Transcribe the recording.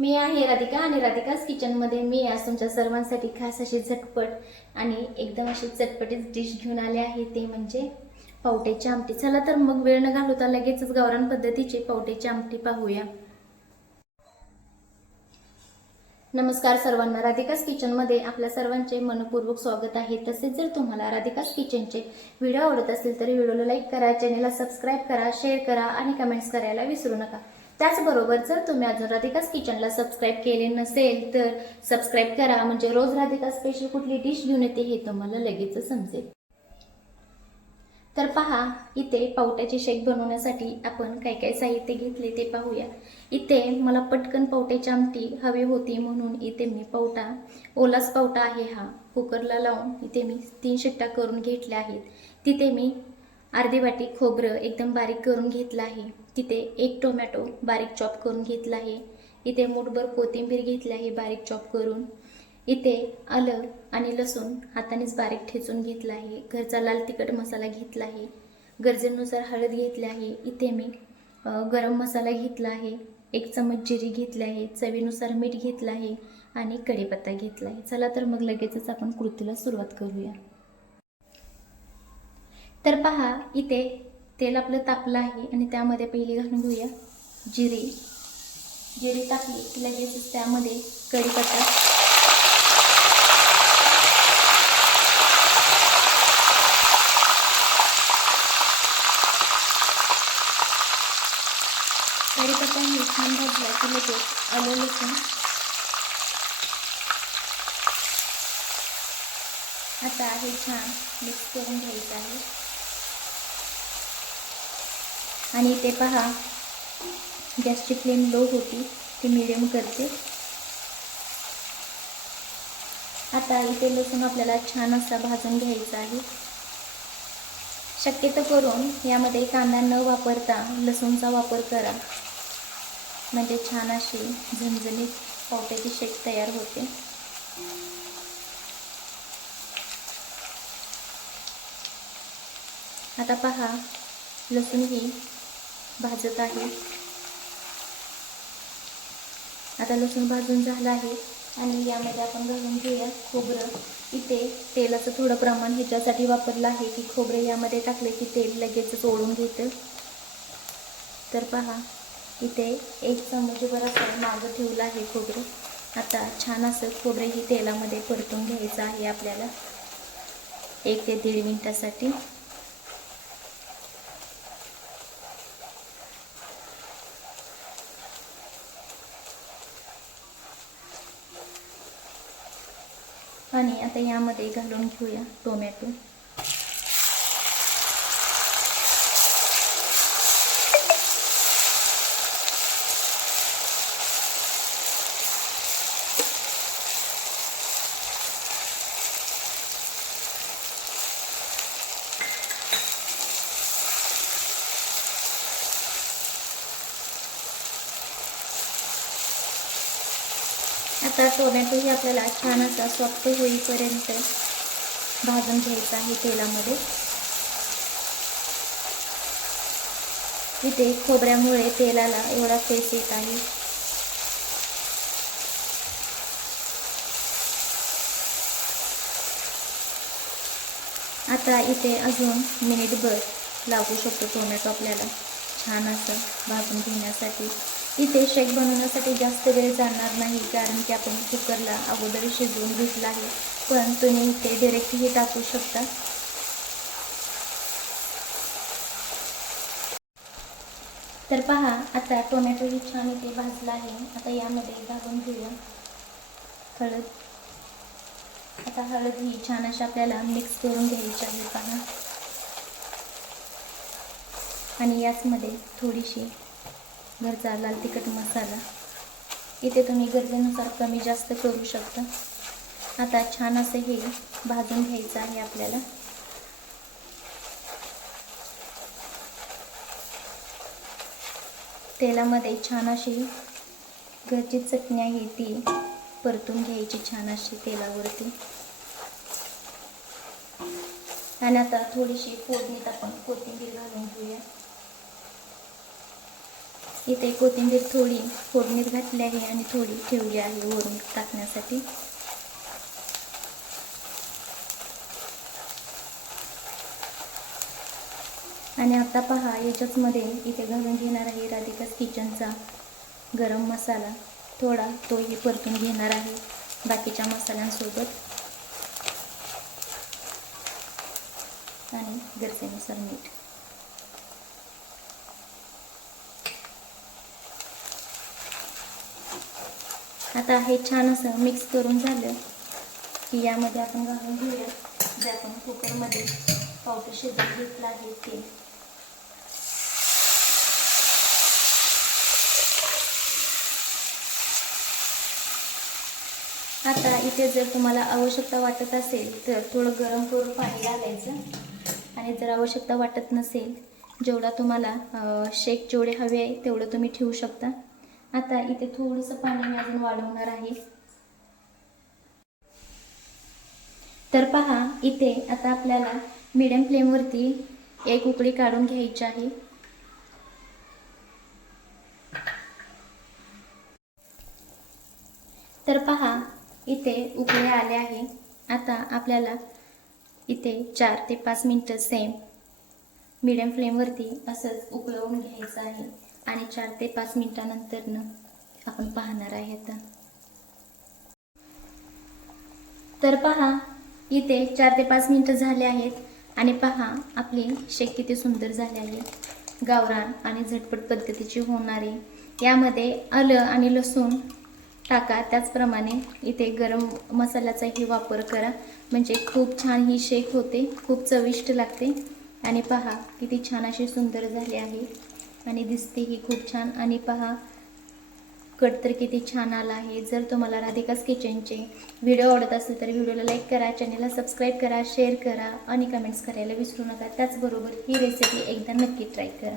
मी आहे राधिका आणि राधिकाच किचनमध्ये मी आज तुमच्या सर्वांसाठी खास अशी झटपट आणि एकदम अशी चटपटीच डिश घेऊन आले आहे. ते म्हणजे पावट्याची आमटी. चला तर मग वेळ न घालवता लगेचच गावरान पद्धतीची पावट्याची आमटी पाहूया. नमस्कार सर्वांना. राधिकास किचनमध्ये आपल्या सर्वांचे मनपूर्वक स्वागत आहे. तसेच जर तुम्हाला राधिकास किचनचे व्हिडिओ आवडत असतील तर व्हिडिओला लाईक करा चॅनेलला सबस्क्राईब करा शेअर करा आणि कमेंट्स करायला विसरू नका. त्याचबरोबर जर तुम्ही अजून राधिकास किचनला सबस्क्राईब केले नसेल तर सबस्क्राईब करा. म्हणजे रोज राधिका स्पेशल कुठली डिश घेऊन येते हे तुम्हाला लगेच समजेल. तर पहा इथे पावट्याचे शेक बनवण्यासाठी आपण काय काय साहित्य घेतले ते पाहूया. इथे मला पटकन पावट्याची आमटी हवी होती म्हणून इथे मी पावटा ओलाच पावटा आहे हा कुकरला लावून इथे मी तीन शिट्ट्या करून घेतल्या आहेत. तिथे मी अर्धी वाटी खोबरं एकदम बारीक करून घेतलं आहे. तिथे एक टोमॅटो बारीक चॉप करून घेतला आहे. इथे मुठभर कोथिंबीर घेतली आहे बारीक चॉप करून. इथे आलं आणि लसूण हातानेच बारीक ठेचून घेतला आहे. घरचा लाल तिखट मसाला घेतला आहे. गरजेनुसार हळद घेतली आहे. इथे मी गरम मसाला घेतला आहे. एक चमच जिरी घेतली आहे. चवीनुसार मीठ घेतलं आहे आणि कढीपत्ता घेतला आहे. चला तर मग लगेचच आपण कृतीला सुरुवात करूया. तर पहा इथे तेल आपलं तापलं आहे आणि त्यामध्ये पहिले घालून घेऊया जिरे. जिरे टाकली की लगेच त्यामध्ये कढीपत्ता. कढीपत्ता हे छान भाजला की लगेच आलं लसूण. आता हे छान मिक्स करून घ्यायचं आहे. आणि इथे पहा. गॅसची फ्लेम लो होती ती मिडियम करते. आता इथे लसूण आपल्याला छान असा भाजून घ्यायचा आहे. शक्यतो करून यामध्ये कांदा न वापरता लसूणचा वापर करा. म्हणजे छान अशी झणझणीत पावट्याची शेक तयार होते. आता पहा लसूण ही भाजत आहे. आता लसूण भाजून झालं आहे आणि यामध्ये आपण घालून घेऊया खोबरं. इथे तेलाचं थोडं प्रमाण ह्याच्यासाठी वापरलं आहे की खोबरं यामध्ये टाकलं की तेल लगेचच ओढून घेतं. तर पहा इथे एक चमचभर असं मागं ठेवलं आहे खोबरं. आता छान असं खोबरं ही तेलामध्ये परतून घ्यायचं आहे आपल्याला. एक ते दीड मिनटासाठी. आणि आता यामध्ये घालून घेऊया टोमॅटो आता टोमॅटोही आपल्याला छान असा सॉफ्ट होईपर्यंत भाजून घ्यायचा आहे तेलामध्ये. इथे खोबऱ्यामुळे तेलाला एवढा फेस येत आहे. आता इथे अजून मिनिटभर लागू शकतो टोमॅटो आपल्याला छान असं भाजून घेण्यासाठी. इथे शेक बनवण्यासाठी जास्त वेळ जाणार नाही कारण की आपण कुकरला अगोदर शिजवून घेतला आहे. पण तुम्ही इथे डिरेक्ट हे टाकू शकता. तर पहा आता टोमॅटो ही छान इथे भाजला आहे. आता यामध्ये घालून घेऊया. हळद. आता हळद ही छान अशी आपल्याला मिक्स करून घ्यायची आहे पहा. आणि याचमध्ये थोडीशी घरचा लाल तिखट मसाला. इथे तुम्ही गरजेनुसार कमी जास्त करू शकता. आता छान असं हे भाजून घ्यायचं आहे आपल्याला. तेलामध्ये छान अशी घरची चटणी आहे ती परतून घ्यायची छान अशी तेलावरती. आणि आता थोडीशी फोडणीत आपण कोथिंबीर घालून घेऊया. इथे कोथिंबीर थोडी फोडणीत घातली आहे आणि थोडी ठेवली आहे वरून टाकण्यासाठी. आणि आता पहा याच्याचमध्ये इथे घालून घेणार आहे राधिकाच किचनचा गरम मसाला. थोडा तोही परतून घेणार आहे बाकीच्या मसाल्यांसोबत. आणि गरजेनुसार मीठ. आता हे छान असं मिक्स करून झालं की यामध्ये आपण घालून घेऊया. जे आपण कुकरमध्ये पावडर शिजवून घेतलं आहे ते. आता इथे जर तुम्हाला आवश्यकता वाटत असेल तर थोडं गरम करून पाणी घालायचं. आणि जर आवश्यकता वाटत नसेल जेवढा तुम्हाला शेक जेवढे हवे आहे तेवढं तुम्ही ठेवू शकता. आता इथे थोडंसं पाणी मी अजून वाढवणार आहे. तर पहा इथे आता आपल्याला मिडियम फ्लेमवरती एक उकळी काढून घ्यायची आहे. तर पहा इथे उकळी आले आहे. आता आपल्याला इथे चार ते पाच मिनटं सेम मिडियम फ्लेमवरती असंच उकळवून घ्यायचं आहे. आणि चार ते पाच मिनटानंतरनं आपण पाहणार आहे आता. तर पहा इथे चार ते पाच मिनटं झाले आहेत आणि पहा आपली शेक किती सुंदर झाली आहे. गावरान आणि झटपट पद्धतीची होणारी यामध्ये आलं आणि लसूण टाका. त्याचप्रमाणे इथे गरम मसाल्याचाही वापर करा. म्हणजे खूप छान ही शेक होते खूप चविष्ट लागते. आणि पहा किती छान अशी सुंदर झाली आहे. आणि दिसते ही खूप छान. आणि पहा कट तर किती छान आला आहे. जर तुम्हाला राधिकास किचनचे व्हिडिओ आवडत असेल तर व्हिडिओला लाईक करा चॅनलला सबस्क्राईब करा शेअर करा आणि कमेंट्स करायला विसरू नका. त्याचबरोबर ही रेसिपी एकदा नक्की ट्राय करा.